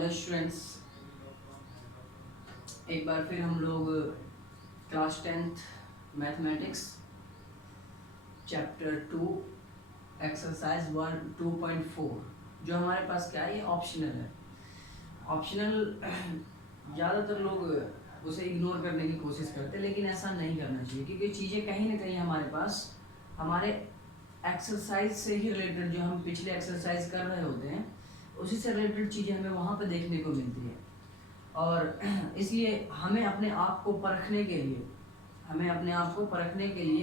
Hello students, एक बार फिर हम लोग class 10th mathematics chapter 2 exercise 2.4 जो हमारे पास क्या है, ये ऑप्शनल है। ऑप्शनल ज़्यादातर लोग उसे इग्नोर करने की कोशिश करते हैं, लेकिन ऐसा नहीं करना चाहिए क्योंकि चीज़ें कहीं ना कहीं हमारे पास हमारे एक्सरसाइज से ही रिलेटेड, जो हम पिछले एक्सरसाइज कर रहे होते हैं उसी से रिलेटेड चीज़ें हमें वहाँ पर देखने को मिलती है। और इसलिए हमें अपने आप को परखने के लिए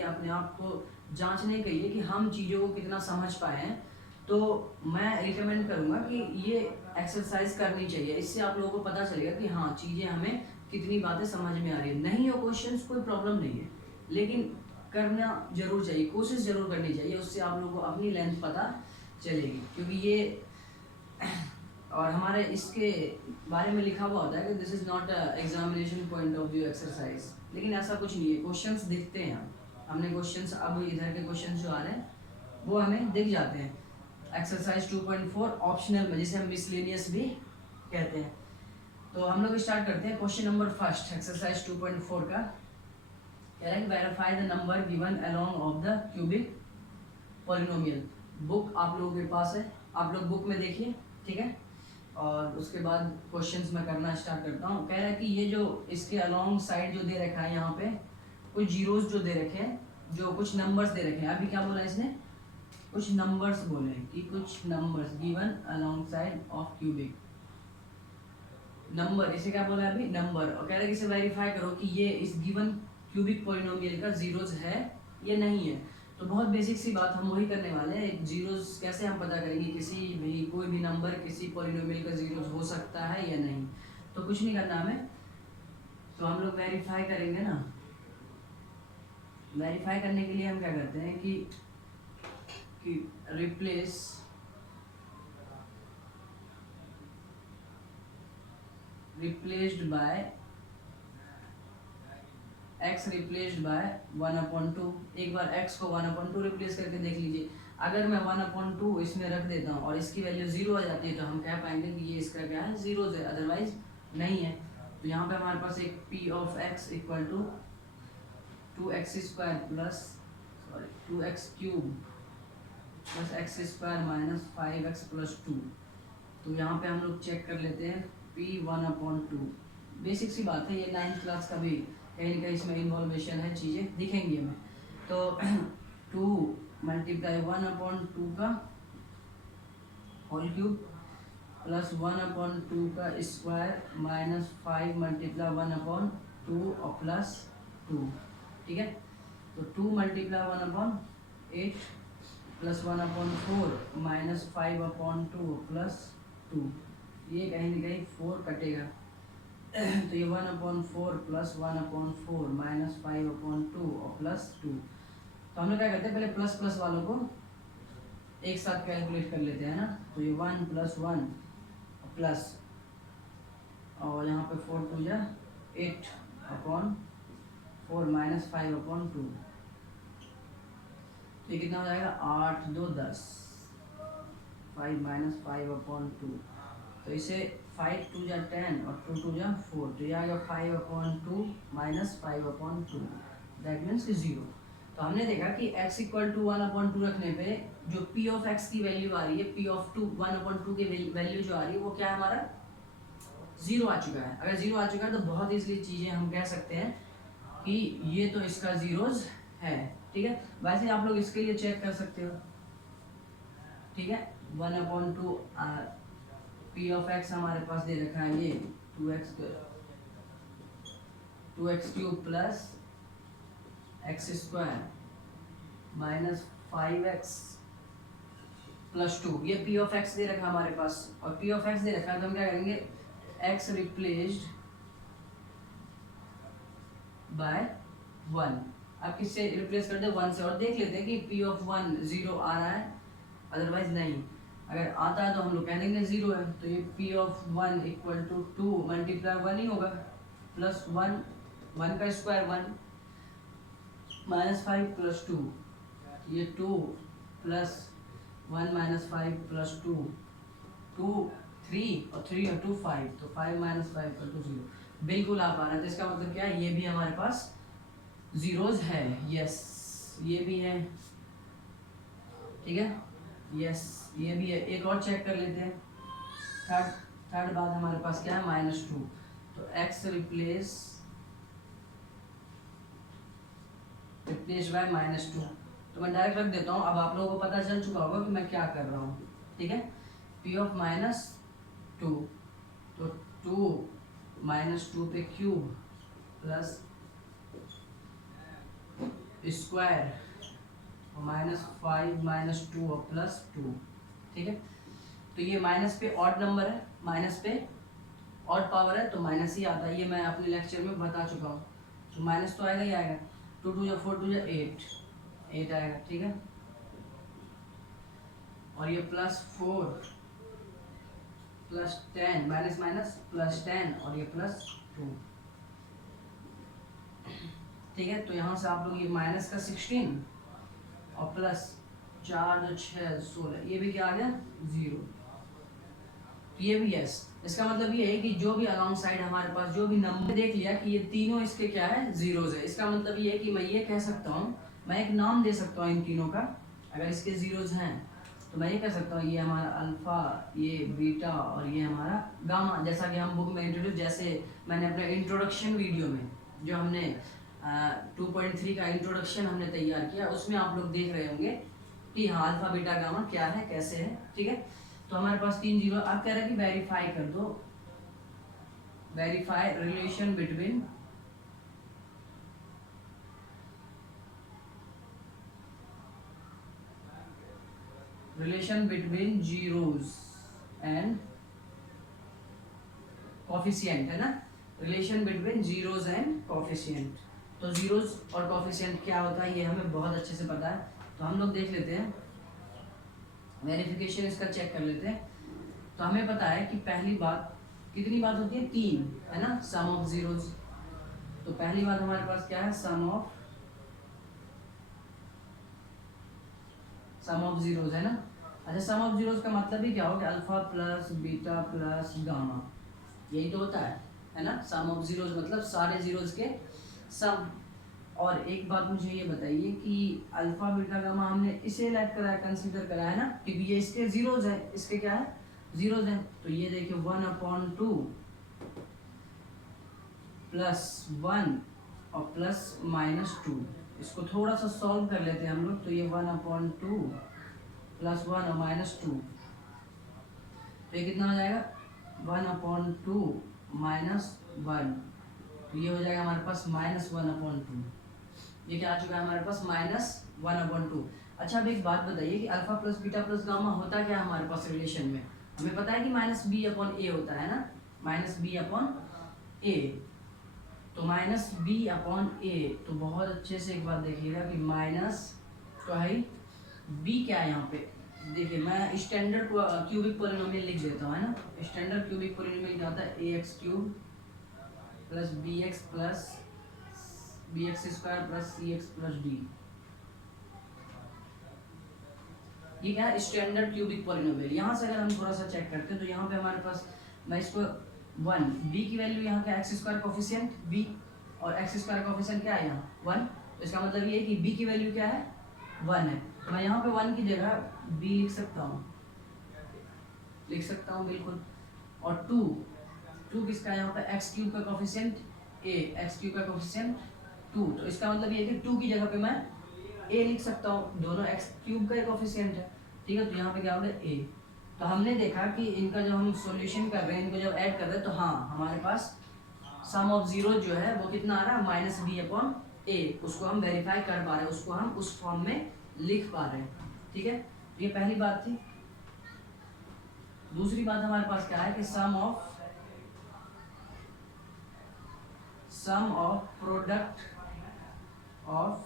अपने आप को जांचने के लिए कि हम चीज़ों को कितना समझ पाए हैं, तो मैं रिकमेंड करूँगा कि ये एक्सरसाइज करनी चाहिए। इससे आप लोगों को पता चलेगा कि हाँ, चीज़ें हमें कितनी बातें समझ में आ रही है। नहीं हो क्वेश्चंस, कोई प्रॉब्लम नहीं है, लेकिन करना जरूर चाहिए, कोशिश जरूर करनी चाहिए। उससे आप लोगों को अपनी लेंथ पता चलेगी, क्योंकि ये और हमारे इसके बारे में लिखा हुआ होता है कि this is not examination point of view exercise, लेकिन ऐसा कुछ नहीं है। क्वेश्चंस दिखते हैं, हमने क्वेश्चंस, अब इधर के क्वेश्चंस जो आ रहे हैं वो हमें दिख जाते हैं एक्सरसाइज 2.4 ऑप्शनल में, जिसे हम मिसलेनियस भी कहते हैं। तो हम लोग स्टार्ट करते हैं। क्वेश्चन नंबर फर्स्ट एक्सरसाइज 2.4 का कह रहा है कि verify the number given along of the cubic polynomial. Book आप लोगों के पास है, आप लोग बुक में देखिए, ठीक है। और उसके बाद क्वेश्चंस मैं करना स्टार्ट करता हूँ। कह रहा है कि ये जो इसके अलोंग साइड जो दे रखा है, यहाँ पे कुछ जीरोस जो दे रखे हैं, जो कुछ नंबर्स दे रखे हैं। अभी क्या बोला इसने, कुछ नंबर्स बोले कि कुछ numbers given along side of cubic number, इसे क्या बोला अभी, नंबर। और कह रहा है कि इसे वेरीफाई करो कि ये इस गिवन क्यूबिक पॉलिनोमियल का जीरोस है या नहीं है। तो बहुत बेसिक सी बात हम वही करने वाले हैं। जीरोस कैसे हम पता करेंगे, किसी भी कोई भी नंबर किसी पॉलिनोमियल का जीरोस हो सकता है या नहीं। तो कुछ नहीं करना हमें, तो हम लोग वेरीफाई करेंगे ना। वेरीफाई करने के लिए हम क्या करते हैं कि replaced by x replaced by 1/2। एक बार x को 1/2 रिप्लेस करके देख लीजिए। अगर मैं 1/2 इसमें रख देता हूँ और इसकी वैल्यू 0 आ जाती है, तो हम कह पाएंगे कि ये इसका क्या है, 0 है, अदरवाइज नहीं है। तो यहाँ पे हमारे पास एक p of x equal to 2x² plus 2x cube plus x² minus 5x plus 2। तो यहाँ पे हम लोग चेक कर लेते हैं p 1/2। बेसिक सी बात है, ये 9th क्लास का भी कहीं ना कहीं इसमें इन्वॉल्वेशन है, चीज़ें दिखेंगी हमें। तो 2 मल्टीप्लाई 1/2 का होल क्यूब प्लस 1/2 का स्क्वायर माइनस 5 मल्टीप्लाई 1/2 और प्लस 2, ठीक है। तो 2 मल्टीप्लाई 1/8 प्लस 1/4 माइनस 5/2 प्लस 2, ये कहीं ना कहीं 4 कटेगा। तो ये 1/4 प्लस 1/4 माइनस 5/2 और प्लस 2। तो हम लोग क्या करते हैं, पहले प्लस प्लस वालों को एक साथ कैलकुलेट कर लेते हैं ना। तो ये 1 + 1 प्लस, और यहाँ पे 4 2 जा 8/4 माइनस 5/2। तो ये कितना हो जाएगा, 8 2 10, 5 माइनस 5/2। तो इसे 5 2 जा 10 और 2 2 जा 4, तो ये आ गया 5/2 माइनस 5/2, दैट मीन्स 0। तो हमने देखा कि x इक्वल टू 1/2 रखने पे जो p ऑफ x की वैल्यू आ रही है, p ऑफ 1/2 की वैल्यू जो आ रही है वो क्या है, हमारा 0 आ चुका है। अगर 0 आ चुका है तो बहुत ईजिली चीज़ें हम कह सकते हैं कि ये तो इसका जीरोस है, ठीक है। वैसे आप लोग इसके लिए चेक कर सकते हो, ठीक है। 1/2 p ऑफ x हमारे पास दे रखा है ये 2x cube plus x² minus 5x plus 2, ये p ऑफ x दे रखा है हमारे पास। और p ऑफ x दे रखा है तो हम क्या करेंगे, x रिप्लेस्ड बाय 1। अब किससे रिप्लेस कर दे, 1 से, और देख लेते हैं कि p ऑफ 1 0 आ रहा है, अदरवाइज नहीं। अगर आता है तो हम लोग कह देंगे 0 है। तो ये p of 1 equal to 2 multiply 1 ही होगा प्लस 1, 1 का स्क्वायर 1 माइनस 5 प्लस 2, ये 2 प्लस 1 माइनस 5 प्लस 2, 2 3 और 3 और 2 5, तो 5 माइनस 5 इक्वल टू 0। बिल्कुल आ पा रहा है, तो इसका मतलब क्या है, ये भी हमारे पास जीरोज है। यस, ये भी है, ठीक है। यस, ये भी है। एक और चेक कर लेते हैं। थर्ड बात हमारे पास क्या है, -2, तो x रिप्लेस बाय -2, तो मैं डायरेक्ट रख देता हूँ। अब आप लोगों को पता चल चुका होगा कि मैं क्या कर रहा हूँ, ठीक है। p ऑफ -2, तो 2 -2 पे क्यूब प्लस स्क्वायर -5 -2 और +2, ठीक है। तो ये माइनस पे ऑड नंबर है, माइनस पे ऑड पावर है, तो माइनस ही आता है। ये मैं अपने लेक्चर में बता चुका हूँ। तो माइनस तो आएगा ही आएगा। 2 2 या 4 2 या 8 आएगा, ठीक है। और ये +4 +10 माइनस माइनस +10 और ये +2, ठीक है। तो यहाँ से आप लोग ये माइनस का 16 और प्लस 4 2 6 16, ये भी क्या आ गया 0, ये भी यस। इसका मतलब ये है कि जो भी अलॉन्ग साइड हमारे पास जो भी नंबर देख लिया कि ये तीनों इसके क्या है, जीरोज है। इसका मतलब ये है कि मैं ये कह सकता हूँ, मैं एक नाम दे सकता हूँ इन तीनों का। अगर इसके जीरोज हैं तो मैं ये कह सकता हूँ ये हमारा अल्फा, ये बीटा और ये हमारा गामा। जैसा कि हम बुक में इंट्रोड्यूस, जैसे मैंने अपने इंट्रोडक्शन वीडियो में जो हमने 2.3 का इंट्रोडक्शन हमने तैयार किया, उसमें आप लोग देख रहे होंगे कि हाँ अल्फा बीटा गामा क्या है, कैसे है, ठीक है। तो हमारे पास 3 जीरो। आप कह रहे हैं कि वेरीफाई कर दो, verify relation between zeros and coefficient, है ना। Relation between zeros and coefficient. तो जीरोस और कॉफिशिएंट क्या होता है ये हमें बहुत अच्छे से पता है। तो हम लोग देख लेते हैं, वेरिफिकेशन इसका चेक कर लेते हैं। तो हमें पता है कि पहली बात कितनी बात होती है, 3, है ना, सम ऑफ जीरोस। तो पहली बात हमारे पास क्या है, सम ऑफ जीरोस, है ना। अच्छा, सम ऑफ जीरोस का मतलब ही क्या हो, कि alpha plus beta plus gamma, यही तो होता है ना। सम ऑफ जीरोस मतलब सारे जीरोस के सम। और एक बात मुझे ये बताइए कि अल्फा बीटा गामा हमने इसे लेट करा है, कंसीडर करा है ना, क्योंकि ये इसके जीरोस है, इसके क्या है, जीरोस हैं। तो ये देखिए 1/2 +1 और +-2, इसको थोड़ा सा सॉल्व कर लेते हैं हम लोग। तो ये 1/2 +1 और -2, तो ये कितना हो जाएगा 1/2 -1, तो ये हो जाएगा हमारे पास -1/2। ये क्या आ चुका है हमारे पास, -1/2। अच्छा, अब एक बात बताइए कि alpha plus beta plus gamma होता क्या है हमारे पास रिलेशन में। हमें पता है कि -b/a होता है ना, -b/a। तो -b/a, तो बहुत अच्छे से एक बात देखिएगा कि माइनस तो है, b क्या है यहाँ पे। देखिए मैं स्टैंडर्ड क्यूबिक पॉलिनोमियल लिख देता हूँ, है ना। स्टैंडर्ड क्यूबिक पॉलिनोमियल क्या होता है, ax³ plus bx² plus cx plus d। ये क्या है, स्टैंडर्ड क्यूबिक पॉलिनोमियल। यहाँ से अगर हम थोड़ा सा चेक करते हैं तो यहाँ पे हमारे पास, मैं इसको 1, b की वैल्यू यहाँ का x² कोफिशिएंट b, और x² कोफिशिएंट क्या है यहाँ 1। तो इसका मतलब ये है कि b की वैल्यू क्या है 1 है। तो मैं यहाँ पे 1 की जगह b लिख सकता हूँ बिल्कुल। और 2 किसका है यहाँ पे, x³ का कोफिशिएंट a, x³ का कोफिशिएंट 2। तो इसका मतलब ये है कि 2 की जगह पे मैं a लिख सकता हूँ, दोनों x³ का कोफिशिएंट है, ठीक है। तो यहाँ पे क्या होगा a। तो हमने देखा कि इनका जब हम सॉल्यूशन कर रहे हैं, इनको जब ऐड कर रहे हैं, तो हाँ हमारे पास सम ऑफ जीरो जो है वो कितना आ रहा है, -b/a। उसको हम वेरीफाई कर पा रहे हैं, उसको हम उस फॉर्म में लिख पा रहे हैं, ठीक है। ये पहली बात थी। दूसरी बात हमारे पास क्या है कि sum of product of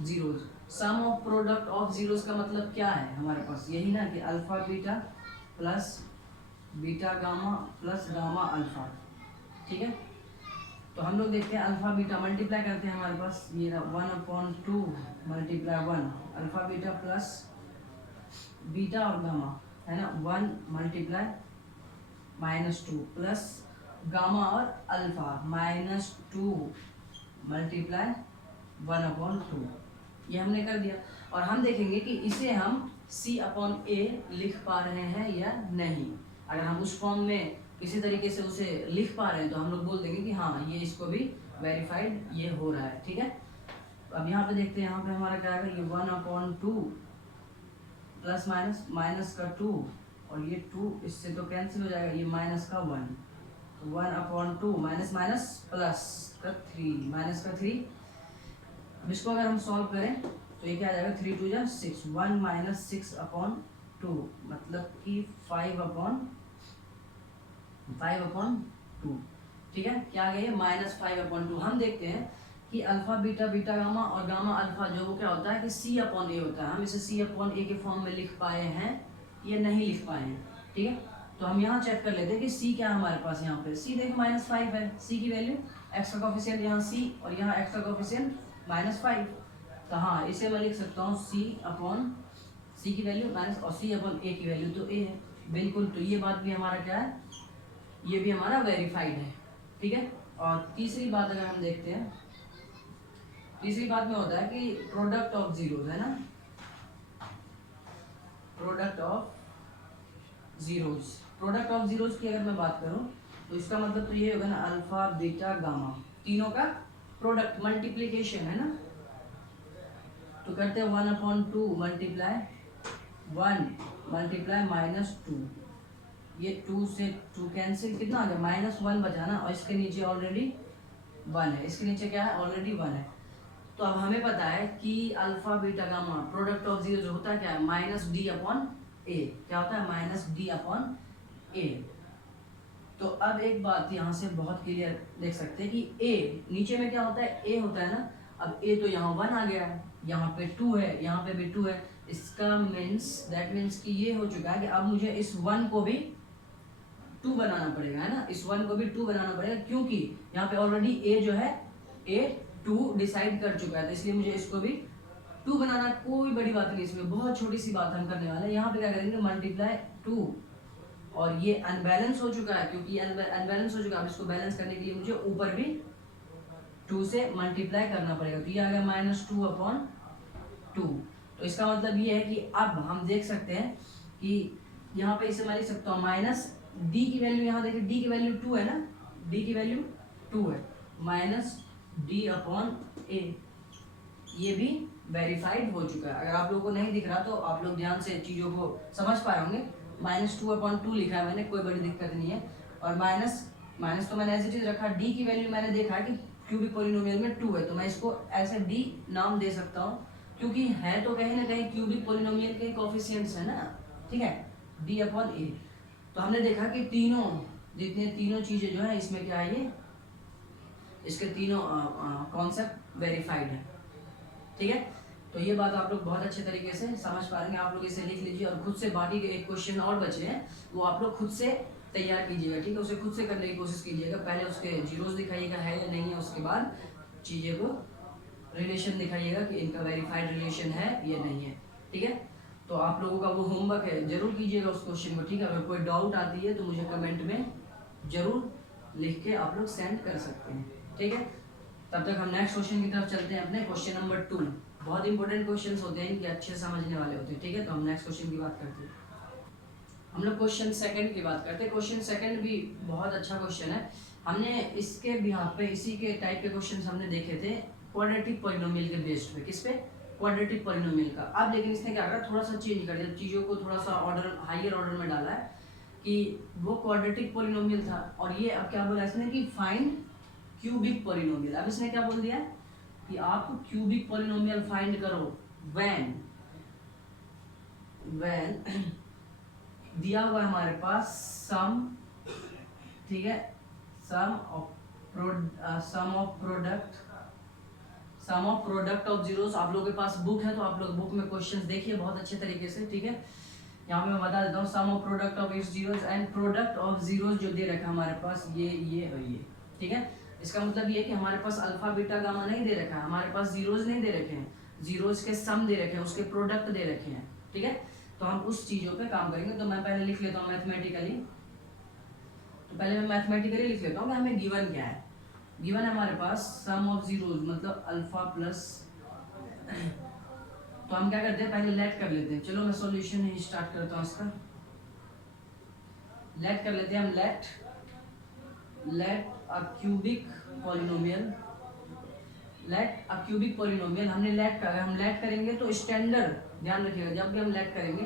zeros. Sum of product of zeros का मतलब क्या है हमारे पास, यही ना कि alpha beta plus beta gamma plus gamma alpha, ठीक है। तो हम लोग देखते हैं अल्फा बीटा मल्टीप्लाई करते हैं, हमारे पास ये 1/2 × 1 अल्फा बीटा प्लस बीटा और गामा, है ना, 1 मल्टीप्लाई -2 प्लस गामा और अल्फा -2 मल्टीप्लाई 1/2, ये हमने कर दिया। और हम देखेंगे कि इसे हम C/A लिख पा रहे हैं या नहीं। अगर हम उस फॉर्म में किसी तरीके से उसे लिख पा रहे हैं तो हम लोग बोल देंगे कि हाँ ये इसको भी वेरीफाइड ये हो रहा है, ठीक है। तो अब यहाँ पे देखते हैं, यहाँ पे हमारा क्या आएगा, ये 1/2 प्लस माइनस का 2 और ये 2 इससे तो कैंसिल हो जाएगा, ये माइनस का 1, तो 1/2 माइनस माइनस प्लस का 3 माइनस का 3। अब इसको अगर हम सॉल्व करें तो ये क्या आ जाएगा, 3 2 6, 1 माइनस 6/2 मतलब कि 5/2, ठीक है। क्या आ गया, -5/2। हम देखते हैं कि अल्फा बीटा बीटा गामा और गामा अल्फा जो वो क्या होता है कि C/A होता है। हम इसे C/A के फॉर्म में लिख पाए हैं या नहीं लिख पाए हैं, ठीक है। तो हम यहाँ चेक कर लेते हैं कि C क्या है हमारे पास। यहाँ पे C देखो -5 है, C की वैल्यू x का कोफिशिएंट यहाँ C और यहाँ x का कोफिशिएंट -5, तो हाँ इसे मैं लिख सकता हूँ C की वैल्यू माइनस और C/A की वैल्यू तो A है, बिल्कुल। तो ये बात भी हमारा क्या है, ये भी हमारा वेरीफाइड है, ठीक है। और तीसरी बात अगर हम देखते हैं, तीसरी बात में होता है कि प्रोडक्ट ऑफ जीरोस, है ना, प्रोडक्ट ऑफ जीरोस की अगर मैं बात करूं तो इसका मतलब तो ये होगा ना, अल्फा बीटा गामा तीनों का प्रोडक्ट मल्टीप्लिकेशन, है ना। तो करते हैं 1/2 मल्टीप्लाई 1 मल्टीप्लाई -2, ये 2 से 2 कैंसिल, कितना आ गया -1 बचा ना, और इसके नीचे ऑलरेडी 1 है, इसके नीचे क्या है ऑलरेडी 1 है। तो अब हमें पता है कि alpha beta gamma product of zero जो होता है क्या है, -D/A, क्या होता है -D/A। तो अब एक बात यहाँ से बहुत क्लियर देख सकते हैं कि A नीचे में क्या होता है, A होता है ना। अब A तो यहाँ 1 आ गया है, यहाँ पे 2 है, यहाँ पे भी 2 है, इसका दैट मीन्स कि ये हो चुका है कि अब मुझे इस 1 को भी 2 बनाना पड़ेगा, है ना, इस 1 को भी 2 बनाना पड़ेगा, क्योंकि यहाँ पे ऑलरेडी A जो है A 2 डिसाइड कर चुका है, तो इसलिए मुझे इसको भी 2 बनाना, कोई बड़ी बात नहीं, इसमें बहुत छोटी सी बात हम करने वाले हैं। यहाँ पे क्या करेंगे, मल्टीप्लाई 2, और ये अनबैलेंस हो चुका है, क्योंकि अनबैलेंस हो चुका है, अब इसको बैलेंस करने के लिए मुझे ऊपर भी 2 से मल्टीप्लाई करना पड़ेगा, तो ये आ गया -2/2। तो इसका मतलब ये है कि अब हम देख सकते हैं कि यहाँ पे इसे मैं लिख सकता हूँ माइनस डी की वैल्यू, यहाँ देखिए डी की वैल्यू 2 है ना, डी की वैल्यू 2 है, -D/A, ये भी वेरीफाइड हो चुका है। अगर आप लोगों को नहीं दिख रहा तो आप लोग ध्यान से चीज़ों को समझ पाए होंगे। -2/2 लिखा है मैंने, कोई बड़ी दिक्कत नहीं है, और माइनस तो मैंने ऐसी चीज़ रखा, डी की वैल्यू मैंने देखा है कि क्यूबिक पॉलिनोमियल में 2 है, तो मैं इसको ऐसे डी नाम दे सकता हूँ, क्योंकि है तो कहीं ना कहीं क्यूबिक पॉलिनोमियल के कोफिशिएंट्स है ना, ठीक है, D/A। तो हमने देखा कि तीनों चीज़ें जो है इसमें क्या है, ये इसके तीनों कॉन्सेप्ट वेरीफाइड है, ठीक है। तो ये बात आप लोग बहुत अच्छे तरीके से समझ पा रहे हैं। आप लोग इसे लिख लीजिए और खुद से बाकी के एक क्वेश्चन और बचे हैं, वो आप लोग खुद से तैयार कीजिएगा, ठीक है, उसे खुद से करने की कोशिश कीजिएगा। पहले उसके जीरोस दिखाइएगा है या नहीं है, उसके बाद चीज़ें को रिलेशन दिखाइएगा कि इनका वेरीफाइड रिलेशन है या नहीं है, ठीक है। तो आप लोगों का वो होमवर्क है, जरूर कीजिएगा उस क्वेश्चन को, ठीक है। अगर कोई डाउट आती है तो मुझे कमेंट में जरूर लिख के आप लोग सेंड कर सकते हैं, ठीक है। तब तक हम नेक्स्ट क्वेश्चन की तरफ चलते हैं, अपने क्वेश्चन नंबर 2। बहुत इंपॉर्टेंट क्वेश्चंस होते हैं, इनके अच्छे समझने वाले होते हैं, ठीक है। तो हम नेक्स्ट क्वेश्चन की बात करते हैं, हम लोग क्वेश्चन सेकंड की बात करते हैं। क्वेश्चन सेकंड भी बहुत अच्छा क्वेश्चन है। हमने इसके बिहाफ पे इसी के टाइप के क्वेश्चन हमने देखे थे क्वाड्रेटिक पॉलिनोमियल के बेस्ड पे, किस पे, क्वाड्रेटिक पॉलिनोमियल का। अब लेकिन इसने क्या करा, थोड़ा सा चेंज कर दिया चीज़ों को, थोड़ा सा ऑर्डर हायर ऑर्डर में डाला है कि वो क्वाड्रेटिक पॉलिनोमियल था, और ये अब क्या बोला इसने कि फाइंड क्यूबिक पॉलिनोमियल। अब इसने क्या बोल दिया कि आप क्यूबिक पॉलिनोमियल फाइंड करो व्हेन दिया हुआ है हमारे पास सम, ठीक है, sum of product of zeros. आप लोगों के पास बुक है तो आप लोग बुक में क्वेश्चंस देखिए बहुत अच्छे तरीके से, ठीक है। यहाँ पे मैं बता देता हूँ, sum of product of its zeros and product of zeros जो दे रखा है हमारे पास ये और ये, ठीक है। इसका मतलब ये कि हमारे पास अल्फा बीटा गामा नहीं दे रखा है, हमारे पास जीरोस नहीं दे रखे हैं, जीरोस के सम दे रखे हैं, उसके प्रोडक्ट दे रखे हैं, ठीक है। तो हम उस चीज़ों पे काम करेंगे। तो मैं पहले लिख लेता हूँ मैथमेटिकली, तो पहले मैं मैथमेटिकली लिख लेता हूँ कि हमें गिवन क्या है। गिवन है हमारे पास सम ऑफ जीरोज मतलब अल्फा प्लस तो हम क्या करते हैं पहले लेट कर लेते हैं। चलो मैं सॉल्यूशन ही स्टार्ट करता हूँ इसका। लेट कर लेते हैं हम, let a cubic polynomial, let a cubic polynomial. हमने लेट कर, हम लेट करेंगे तो स्टैंडर्ड, ध्यान रखिएगा जब भी हम लेट करेंगे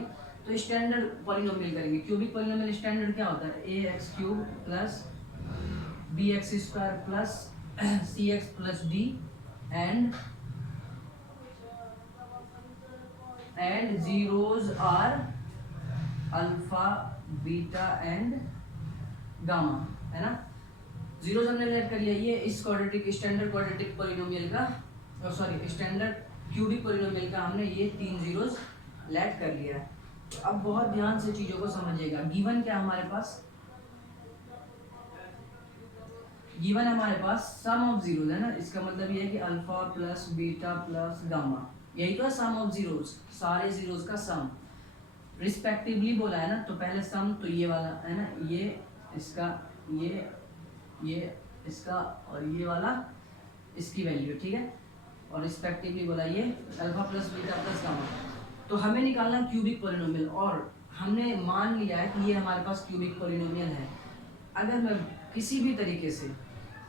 तो स्टैंडर्ड पॉलिनोमियल करेंगे। क्यूबिक पॉलिनोमियल स्टैंडर्ड क्या होता है, a x cube plus b x square plus c x plus d and zeros are alpha beta and gamma, है ना। जीरोज हमने लेट कर लिया, ये इस क्वाड्रेटिक स्टैंडर्ड क्वाड्रेटिक पॉलिनोमियल का, सॉरी स्टैंडर्ड क्यूबिक पॉलिनोमियल का हमने ये 3 जीरोज लेट कर लिया है। अब बहुत ध्यान से चीजों को समझिएगा। गिवन क्या हमारे पास, गिवन हमारे पास सम ऑफ जीरोज है ना, इसका मतलब ये है कि alpha plus beta plus gamma, यही तो है सम ऑफ जीरोज, सारे जीरोज का सम रिस्पेक्टिवली बोला है ना। तो पहले सम तो ये वाला है ना, ये इसका, ये इसका और ये वाला इसकी वैल्यू, ठीक है। और रिस्पेक्टिवली बोला ये alpha plus beta plus gamma. तो हमें निकालना क्यूबिक पॉलिनोमियल और हमने मान लिया है कि ये हमारे पास क्यूबिक पॉलिनोमियल है। अगर मैं किसी भी तरीके से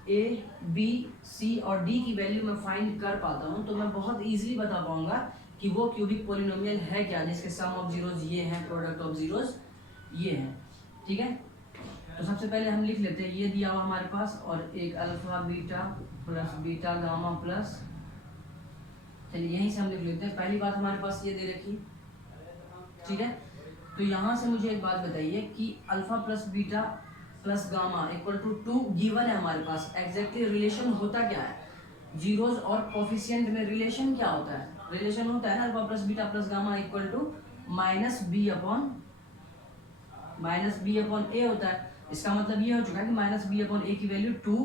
ए बी सी और डी की वैल्यू मैं फाइंड कर पाता हूँ तो मैं बहुत इजीली बता पाऊंगा कि वो क्यूबिक पॉलिनोमियल है क्या, जिसके सम ऑफ जीरोज ये हैं, प्रोडक्ट ऑफ जीरोज ये हैं, ठीक है। तो सबसे पहले हम लिख लेते हैं, ये दिया हुआ हमारे पास और एक alpha beta plus beta gamma plus, चलिए यहीं से हम लिख लेते हैं। पहली बात हमारे पास ये दे रखी, ठीक है। तो यहाँ से मुझे एक बात बताइए कि alpha plus beta plus gamma equal to 2 given है हमारे पास। एग्जैक्टली रिलेशन होता क्या है, जीरोज और कोफिशिएंट में रिलेशन क्या होता है, रिलेशन होता है ना alpha plus beta plus gamma equal to minus b upon a होता है। इसका मतलब ये हो चुका है कि माइनस बी अपॉन ए की वैल्यू 2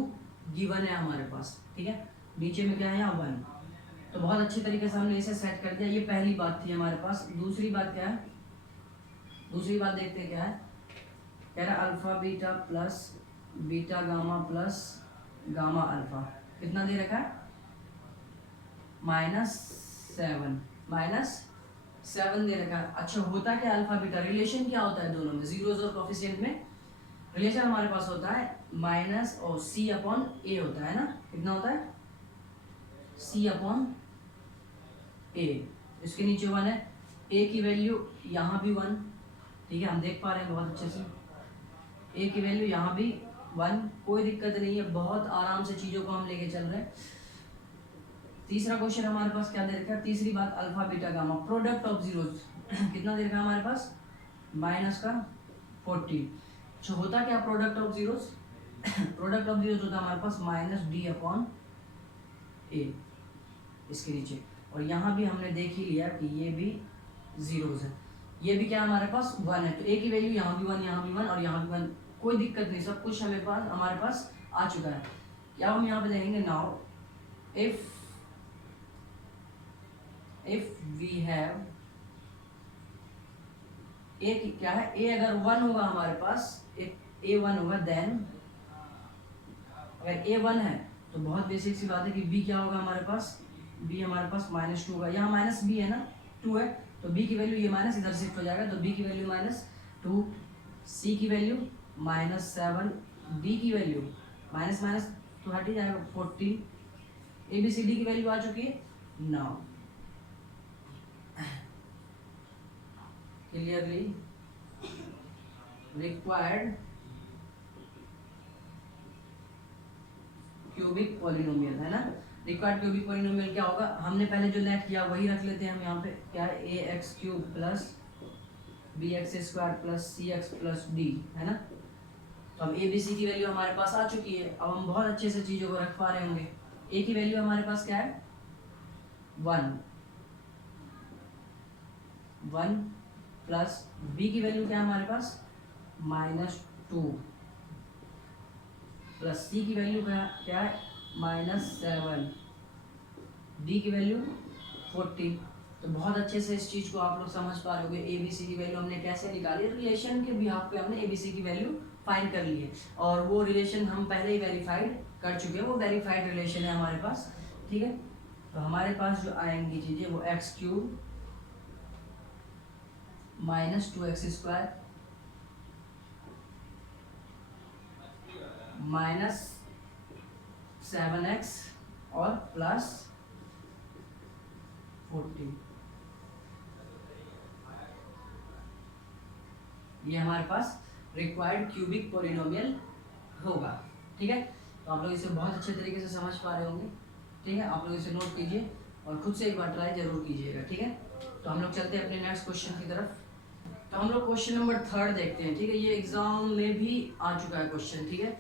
गिवन है हमारे पास, ठीक है। नीचे में क्या है यहाँ 1, तो बहुत अच्छी तरीके से हमने इसे सेट कर दिया। ये पहली बात थी हमारे पास। दूसरी बात क्या है, दूसरी बात देखते हैं क्या है। कह रहा alpha beta plus beta gamma plus gamma alpha, कितना दे रखा है -7 दे रखा है। अच्छा होता क्या अल्फा बीटा, रिलेशन क्या होता है दोनों में, जीरोज और कोफिशिएंट में रिलेशन हमारे पास होता है माइनस और सी अपॉन ए होता है ना। कितना होता है सी अपॉन ए, इसके नीचे 1 है, ए की वैल्यू यहाँ भी 1, ठीक है, हम देख पा रहे हैं बहुत अच्छे से। ए की वैल्यू यहाँ भी 1, कोई दिक्कत नहीं है, बहुत आराम से चीज़ों को हम लेके चल रहे हैं। तीसरा क्वेश्चन हमारे पास क्या दे रखा है, तीसरी बात alpha beta gamma product of zeros कितना दे रखा है हमारे पास -40। तो होता क्या product of zeros product of zeros होता है हमारे पास -d अपॉन ए, इसके नीचे। और यहाँ भी हमने देख ही लिया कि ये भी जीरोज है, ये भी क्या हमारे पास 1 है। तो ए की वैल्यू यहाँ भी 1, यहाँ भी 1 और यहाँ भी 1, कोई दिक्कत नहीं, सब कुछ हमारे पास आ चुका है। क्या हम यहाँ पे देखेंगे, now if we have a क्या है, ए अगर 1 होगा हमारे पास, ए 1 होगा, देन अगर ए 1 है तो बहुत बेसिक सी बात है कि बी क्या होगा हमारे पास, बी हमारे पास -2 होगा। यहाँ माइनस बी है ना, 2 है, तो बी की वैल्यू ये माइनस इधर शिफ्ट हो जाएगा, तो बी की वैल्यू -2, सी की वैल्यू -7, डी की वैल्यू माइनस माइनस तो हट ही जाएगा 14, ए बी सी डी की वैल्यू आ चुकी है। Now clearly required cubic polynomial है ना। रिक्वायर्ड क्यूबिक पॉलिनोमियल क्या होगा, हमने पहले जो लेट किया वही रख लेते हैं हम यहाँ पे। क्या है, a x cube plus b x square plus c x plus d, है ना। तो अब ए बी सी की वैल्यू हमारे पास आ चुकी है। अब हम बहुत अच्छे से चीज़ों को रख पा रहे होंगे। ए की वैल्यू हमारे पास क्या है 1 प्लस बी की वैल्यू क्या है हमारे पास -2 प्लस सी की वैल्यू क्या है -7, डी की वैल्यू 40। तो बहुत अच्छे से इस चीज़ को आप लोग समझ पा रहे होगे। ए बी सी की वैल्यू हमने कैसे निकाली, रिलेशन के बिहाफ पे हमने ए बी सी की वैल्यू फाइंड कर ली है, और वो रिलेशन हम पहले ही वेरीफाइड कर चुके हैं, वो वेरीफाइड रिलेशन है हमारे पास, ठीक है। तो हमारे पास जो आएंगी चीज़ें वो x cube minus 2x² minus 7x और प्लस 14, ये हमारे पास रिक्वायर्ड क्यूबिक पोलिनोमियल होगा, ठीक है। तो आप लोग इसे बहुत अच्छे तरीके से समझ पा रहे होंगे, ठीक है। आप लोग इसे नोट कीजिए और खुद से एक बार ट्राई जरूर कीजिएगा, ठीक है। तो हम लोग चलते हैं अपने नेक्स्ट क्वेश्चन की तरफ। तो हम लोग क्वेश्चन नंबर 3 देखते हैं, ठीक है। ये एग्जाम में भी आ चुका है क्वेश्चन, ठीक है।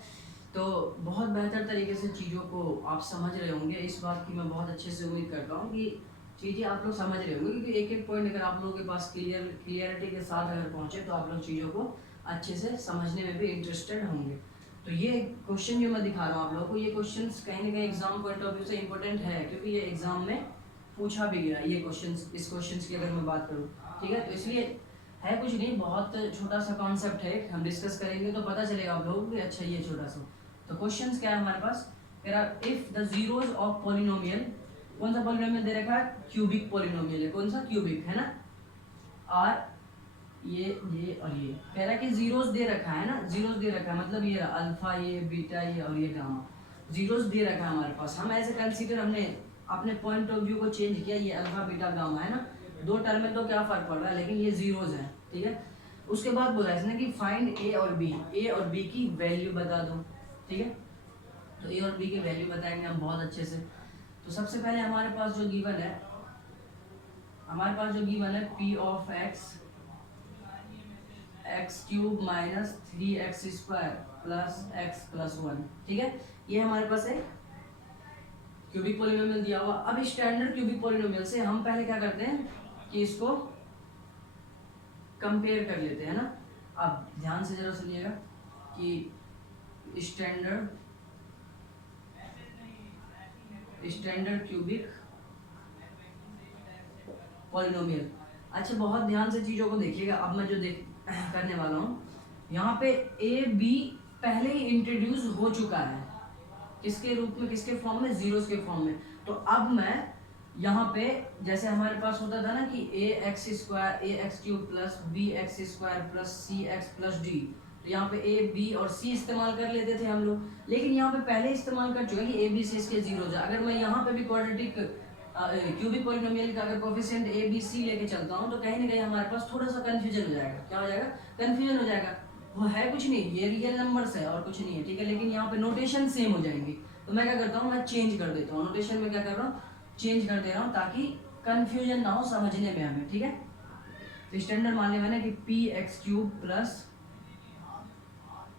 तो बहुत बेहतर तरीके से चीज़ों को आप समझ रहे होंगे, इस बात की मैं बहुत अच्छे से उम्मीद करता हूँ कि चीज़ें आप लोग समझ रहे होंगे, क्योंकि एक एक पॉइंट अगर आप लोगों के पास क्लियरिटी के साथ अगर पहुँचे तो आप लोग चीज़ों को अच्छे से समझने में भी इंटरेस्टेड होंगे। तो ये क्वेश्चन जो मैं दिखा रहा हूँ आप लोगों को, ये क्वेश्चन कहीं ना कहीं एग्जाम पॉइंट ऑफ व्यू से इंपॉर्टेंट है, क्योंकि ये एग्जाम में पूछा भी गया ये क्वेश्चन। इस क्वेश्चन की अगर मैं बात करूँ, ठीक है, तो इसलिए है कुछ नहीं, बहुत छोटा सा कॉन्सेप्ट है, हम डिस्कस करेंगे तो पता चलेगा आप लोगों को कि अच्छा ये छोटा सा। तो क्वेश्चन क्या है हमारे पास, कह रहा if the zeros of polynomial, कौन सा पॉलिनोमियल दे रखा है, क्यूबिक पॉलिनोमियल है, कौन सा, क्यूबिक है ना, आर ये और ये कह रहा है कि जीरोस दे रखा है ना, जीरोस दे रखा है, मतलब ये अल्फा, ये बीटा, ये और ये गामा, जीरोस दे रखा है हमारे पास। हम ऐसे कंसीडर, हमने अपने पॉइंट ऑफ व्यू को चेंज किया, ये अल्फा बीटा गामा है ना, दो टर्म में तो क्या फर्क पड़ रहा है, लेकिन ये जीरोस है, ठीक है। उसके बाद बोला इसने कि फाइंड ए और बी की वैल्यू बता दो, ठीक है। तो ए और बी की वैल्यू बताएंगे हम बहुत अच्छे से। तो सबसे पहले हमारे पास जो गिवन है, P of x cube minus 3x² plus x plus 1, ठीक है। ये हमारे पास है क्यूबिक पॉलिनोमियल दिया हुआ। अब स्टैंडर्ड क्यूबिक पॉलिनोमियल से हम पहले क्या करते हैं कि इसको कंपेयर कर लेते हैं ना। अब ध्यान से जरा सुनिएगा कि स्टैंडर्ड क्यूबिक पॉलिनोमियल, अच्छा बहुत ध्यान से चीज़ों को देखिएगा। अब मैं जो करने वाला हूँ, यहाँ पे ए बी पहले ही इंट्रोड्यूस हो चुका है, किसके रूप में, किसके फॉर्म में, जीरोस के फॉर्म में। तो अब मैं यहाँ पे जैसे हमारे पास होता था ना कि ax² plus bx² plus cx plus d, तो यहाँ पे a b और c इस्तेमाल कर लेते थे हम लोग, लेकिन यहाँ पे पहले इस्तेमाल कर चुके हैं कि a b c इसके जीरोस है। अगर मैं यहाँ पे भी क्वाड्रेटिक क्यूबिक पॉलिनोमियल का अगर कोफिशिएंट ए बी सी लेके चलता हूँ तो कहीं ना कहीं हमारे पास थोड़ा सा कंफ्यूजन हो जाएगा। क्या हो जाएगा, कंफ्यूजन हो जाएगा। वो है कुछ नहीं, ये रियल नंबर्स है और कुछ नहीं है, ठीक है, लेकिन यहाँ पे नोटेशन सेम हो जाएंगी। तो मैं क्या करता हूँ, मैं चेंज कर देता हूँ नोटेशन में, क्या कर रहा हूँ, चेंज कर दे रहा हूँ ताकि कंफ्यूजन ना हो समझने में हमें, ठीक है। तो स्टैंडर्ड मान लिया मैंने कि P X cube plus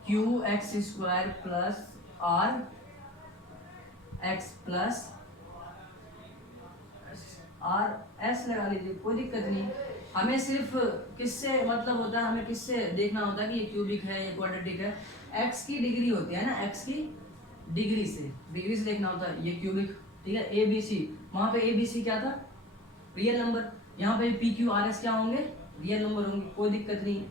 Q X square plus R X plus R S लगा लीजिए, कोई दिक्कत नहीं। हमें सिर्फ किससे मतलब होता है, हमें किससे देखना होता है कि ये क्यूबिक है या क्वाड्रेटिक है, एक्स की डिग्री होती है ना, एक्स की डिग्री से देखना होता है ये क्यूबिक, ठीक है। ए बी सी, वहाँ पे ए बी सी क्या था, रियल नंबर, यहाँ पे पी क्यू आर एस क्या होंगे, रियल नंबर होंगे, कोई दिक्कत नहीं,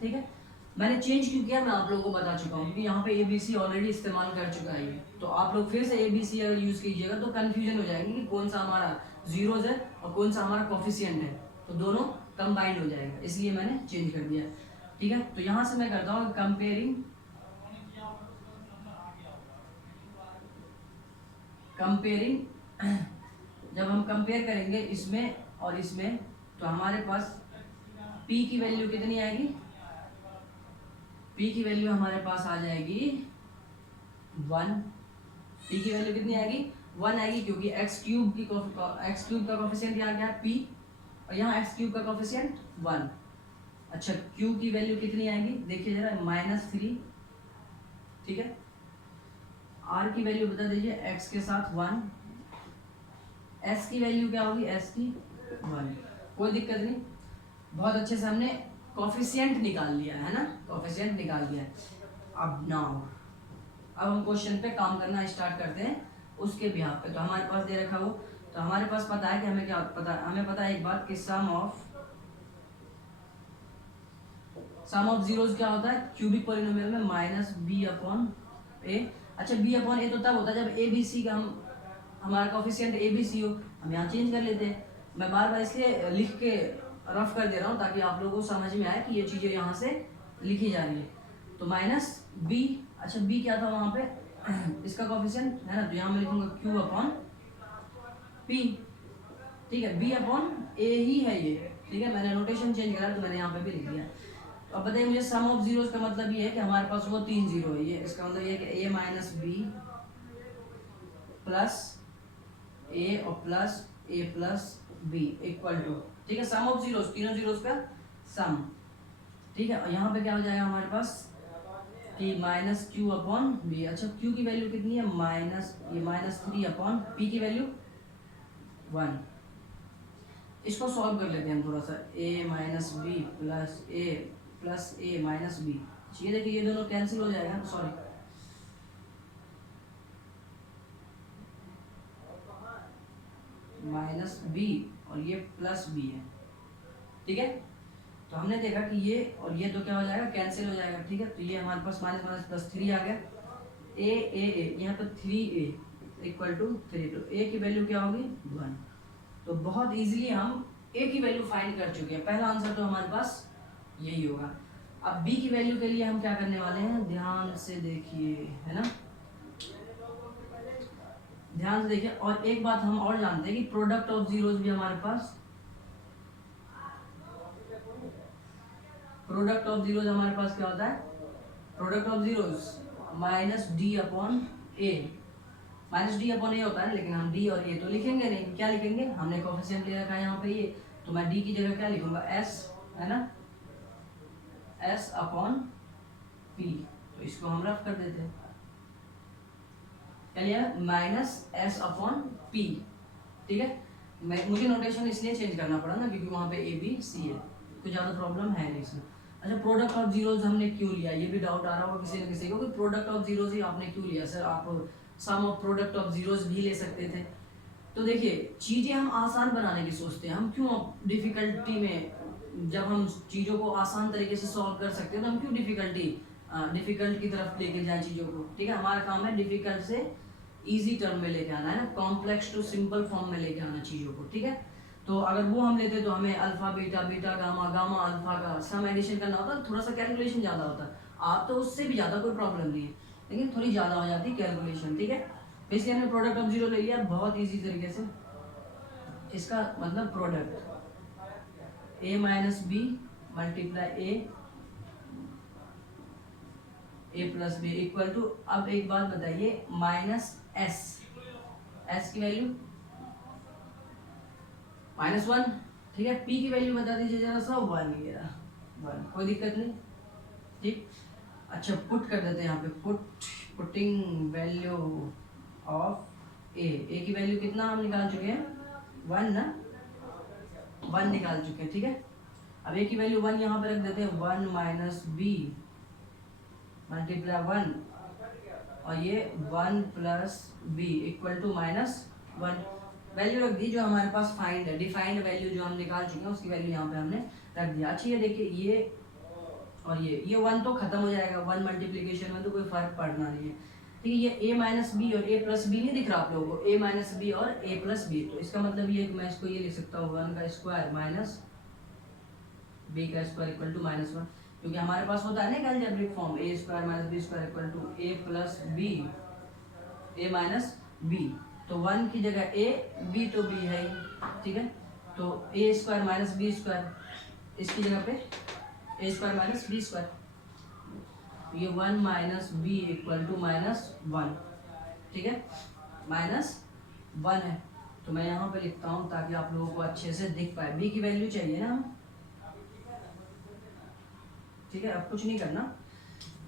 ठीक है। मैंने चेंज क्यों किया मैं आप लोगों को बता चुका हूँ, क्योंकि यहाँ पे ए बी सी ऑलरेडी इस्तेमाल कर चुका है ये। तो आप लोग फिर से ए बी सी अगर यूज कीजिएगा तो कंफ्यूजन हो जाएंगे कि कौन सा हमारा जीरोज है और कौन सा हमारा कोफिशिएंट है, तो दोनों कंबाइंड हो जाएगा, इसलिए मैंने चेंज कर दिया, ठीक है। तो यहाँ से मैं करता हूँ कंपेयरिंग जब हम कंपेयर करेंगे इसमें और इसमें, तो हमारे पास P की वैल्यू कितनी आएगी, P की वैल्यू हमारे पास आ जाएगी 1। P की वैल्यू कितनी आएगी, 1 आएगी, क्योंकि एक्स क्यूब का कोफिशिएंट यहाँ क्या है P, और यहाँ एक्स क्यूब का कोफिशिएंट 1। अच्छा Q की वैल्यू कितनी आएगी, देखिए जरा, -3, ठीक है। R की वैल्यू बता दीजिए, x के साथ 1, S की वैल्यू क्या होगी, S की 1, कोई दिक्कत नहीं। बहुत अच्छे से हमने कोफिशिएंट निकाल लिया है ना, कोफिशिएंट निकाल लिया है। अब हम क्वेश्चन पे काम करना स्टार्ट करते हैं उसके बिहाफ पे। तो हमारे पास दे रखा हो, तो तो हमारे पास पता है कि हमें क्या पता है, हमें पता है एक बात कि सम ऑफ जीरोस क्या होता है क्यूबिक पॉलिनोमियल में माइनस बी अपॉन ए। अच्छा बी अपॉन ए तो तब होता है जब ए बी सी का हमारा कोफिशिएंट ए बी सी हो। हम यहाँ चेंज कर लेते हैं, मैं बार बार इसलिए लिख के रफ कर दे रहा हूँ ताकि आप लोगों को समझ में आए कि ये चीज़ें यहाँ से लिखी जा रही है। तो माइनस बी, अच्छा बी क्या था वहाँ पे इसका कोफिशिएंट है ना, तो यहाँ मैं लिखूंगा क्यू अपॉन पी, ठीक है, बी अपॉन ए ही है ये, ठीक है, मैंने नोटेशन चेंज करा तो मैंने यहाँ पे भी लिख दिया। तो अब बताइए मुझे सम ऑफ जीरोस का मतलब ये है कि हमारे पास वो 3 जीरो है, ये इसका मतलब ये कि A minus B plus A और plus A plus B equal to, ठीक है, सम ऑफ जीरोस, तीनों जीरोस का सम, ठीक है। और यहाँ पे क्या हो जाएगा हमारे पास कि माइनस क्यू अपॉन बी। अच्छा क्यू की वैल्यू कितनी है माइनस, ये माइनस 3 अपॉन पी की वैल्यू 1। इसको सॉल्व कर लेते हैं हम थोड़ा सा, a minus B plus A minus B, ये देखिए ये दोनों कैंसिल हो जाएगा, सॉरी माइनस बी और ये प्लस बी है, ठीक है। तो हमने देखा कि ये और ये दो क्या हो जाएगा कैंसिल हो जाएगा, ठीक है। तो ये हमारे पास माइनस माइनस प्लस 3 आ गया, ए यहाँ पर 3a इक्वल टू 3, तो a की वैल्यू क्या होगी 1। तो बहुत इजीली हम a की वैल्यू फाइंड कर चुके हैं, पहला आंसर तो हमारे पास यही होगा। अब b की वैल्यू के लिए हम क्या करने वाले हैं, ध्यान से देखिए, है ना, ध्यान से देखिए। और एक बात हम और जानते हैं कि प्रोडक्ट ऑफ जीरोस भी हमारे पास, प्रोडक्ट ऑफ जीरोस हमारे पास क्या होता है, product of zeros minus d upon a, minus d upon a होता है, लेकिन हम डी और ए तो लिखेंगे नहीं, क्या लिखेंगे, हमने कोफिशिएंट ले रखा है यहाँ पे ये, तो मैं डी की जगह क्या लिखूंगा एस, है ना, एस अपॉन पी, तो इसको हम रफ कर देते हैं, क्या लिया माइनस एस अपॉन पी, ठीक है। मुझे नोटेशन इसलिए चेंज करना पड़ा ना क्योंकि वहाँ पे ए बी सी है, कोई ज़्यादा प्रॉब्लम है नहीं इसमें। अच्छा प्रोडक्ट ऑफ जीरोस हमने क्यों लिया, ये भी डाउट आ रहा होगा किसी न किसी को कि प्रोडक्ट ऑफ जीरोस ही आपने क्यों लिया सर, आप सम ऑफ प्रोडक्ट ऑफ जीरोस भी ले सकते थे। तो देखिए चीज़ें हम आसान बनाने की सोचते हैं, हम क्यों डिफ़िकल्टी में, जब हम चीज़ों को आसान तरीके से सॉल्व कर सकते हैं तो हम क्यों डिफ़िकल्ट की तरफ लेके जाएं चीज़ों को, ठीक है। हमारा काम है डिफ़िकल्ट से इजी टर्म में लेके आना, है ना, कॉम्प्लेक्स टू सिंपल फॉर्म में लेके आना चीज़ों को, ठीक है। तो अगर वो हम लेते तो हमें alpha beta beta gamma gamma alpha का सम एडिशन करना होता, थोड़ा सा कैलकुलेशन ज़्यादा होता। आप तो उससे भी ज़्यादा कोई प्रॉब्लम नहीं है, लेकिन थोड़ी ज़्यादा हो जाती कैलकुलेशन, ठीक है। इसलिए हमने प्रोडक्ट ऑफ जीरो ले लिया बहुत ईजी तरीके से। इसका मतलब product a minus b multiply a plus B equal to, अब एक बात बताइए माइनस एस की वैल्यू -1, ठीक है। p की वैल्यू बता दीजिए जरा सा, 1, कोई दिक्कत नहीं, ठीक। अच्छा पुट कर देते हैं यहाँ पे, पुटिंग वैल्यू ऑफ ए की वैल्यू कितना हम निकाल चुके हैं 1 ना, 1 निकाल चुके हैं, ठीक है। अब ए की वैल्यू 1 यहाँ पे रख देते हैं, 1 माइनस बी मल्टीप्लाई 1 और ये 1 plus B equal to -1, value रख दी जो हमारे पास फाइंड है, डिफाइंड वैल्यू जो हम निकाल चुके हैं उसकी वैल्यू यहाँ पे हमने रख दिया। अच्छा ये देखिए ये और ये 1 तो खत्म हो जाएगा, 1 मल्टीप्लिकेशन में तो कोई फर्क पड़ना नहीं है, ठीक है। ये a माइनस बी और a प्लस बी नहीं दिख रहा आप लोगों को, a माइनस बी और a प्लस बी, तो इसका मतलब ये मैं इसको ये लिख सकता हूँ 1 का स्क्वायर माइनस b का स्क्वायर इक्वल टू -1, क्योंकि हमारे पास होता है ना एक algebraic form a square minus b square equal to a plus b a minus b, तो 1 की जगह a, b तो b है, ठीक है। तो a square minus b square, इसकी जगह पे a square minus b square, ये 1 माइनस बी इक्वल टू -1, ठीक है, -1 है। तो मैं यहाँ पे लिखता हूँ ताकि आप लोगों को अच्छे से दिख पाए, b की वैल्यू चाहिए ना हमें, ठीक है। अब कुछ नहीं करना,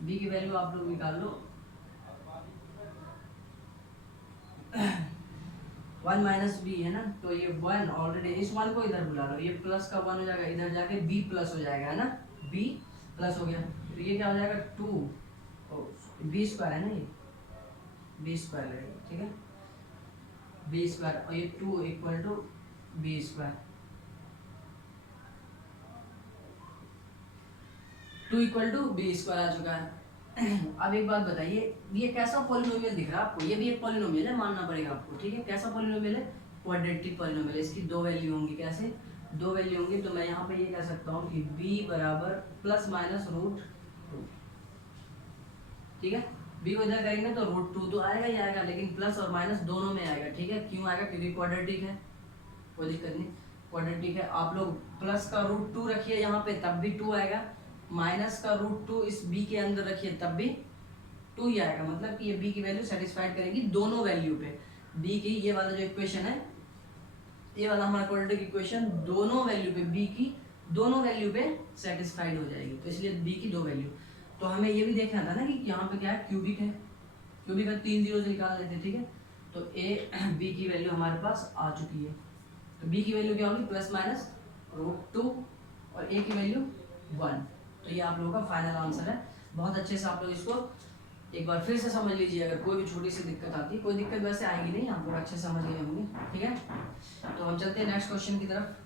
b की वैल्यू आप लोग निकाल लो, 1 माइनस बी है ना, तो ये 1 ऑलरेडी, इस 1 को इधर बुला लो, ये प्लस का 1 हो जाएगा, इधर जाके b प्लस हो जाएगा, है ना, b प्लस हो गया, तो ये क्या हो जाएगा 2 बी स्क्वायर है ना, ये बी स्क्वायर लगेगा, ठीक है, बी स्क्वायर और ये 2 equal to b square, 2 equal to b square आ चुका है। अब एक बात बताइए, ये कैसा पॉलिनोमियल दिख रहा है आपको? ये भी एक पॉलिनोमियल है, मानना पड़ेगा आपको, ठीक है। कैसा पॉलिनोमियल है? क्वाड्रेटिक पॉलिनोमियल है। इसकी दो वैल्यू होंगी। कैसे दो वैल्यू होंगी? तो मैं यहाँ पे ये कह सकता हूँ कि b बराबर प्लस माइनस रूट 2, ठीक है। b को इधर करेंगे तो रूट 2 तो आएगा ही आएगा, लेकिन प्लस और माइनस दोनों में आएगा, ठीक है। क्यों आएगा? क्योंकि क्वाड्रेटिक है, कोई दिक्कत नहीं, क्वाड्रेटिक है। आप लोग प्लस का रूट 2 रखिए यहाँ पे, तब भी 2 आएगा। माइनस का रूट 2 इस b के अंदर रखिए, तब भी 2 ही आएगा। मतलब कि ये b की वैल्यू सेटिस्फाइड करेगी दोनों वैल्यू पे। b की ये वाला जो इक्वेशन है, ये वाला हमारा क्वाड्रेटिक इक्वेशन दोनों वैल्यू पे, b की दोनों वैल्यू पे सेटिस्फाइड हो जाएगी। तो इसलिए b की दो वैल्यू। तो हमें ये भी देखना था ना कि यहाँ पे क्या है, क्यूबिक है। क्यूबिक का 3 जीरो से निकाल लेते, ठीक है। तो a b की वैल्यू हमारे पास आ चुकी है। तो b की वैल्यू क्या होगी? प्लस माइनस रूट 2 और a की वैल्यू 1। तो ये आप लोगों का फाइनल आंसर है। बहुत अच्छे से आप लोग इसको एक बार फिर से समझ लीजिए। अगर कोई भी छोटी सी दिक्कत आती है, कोई दिक्कत वैसे आएगी नहीं, आप लोग अच्छे से समझ गए होंगे, ठीक है। तो हम चलते हैं नेक्स्ट क्वेश्चन की तरफ।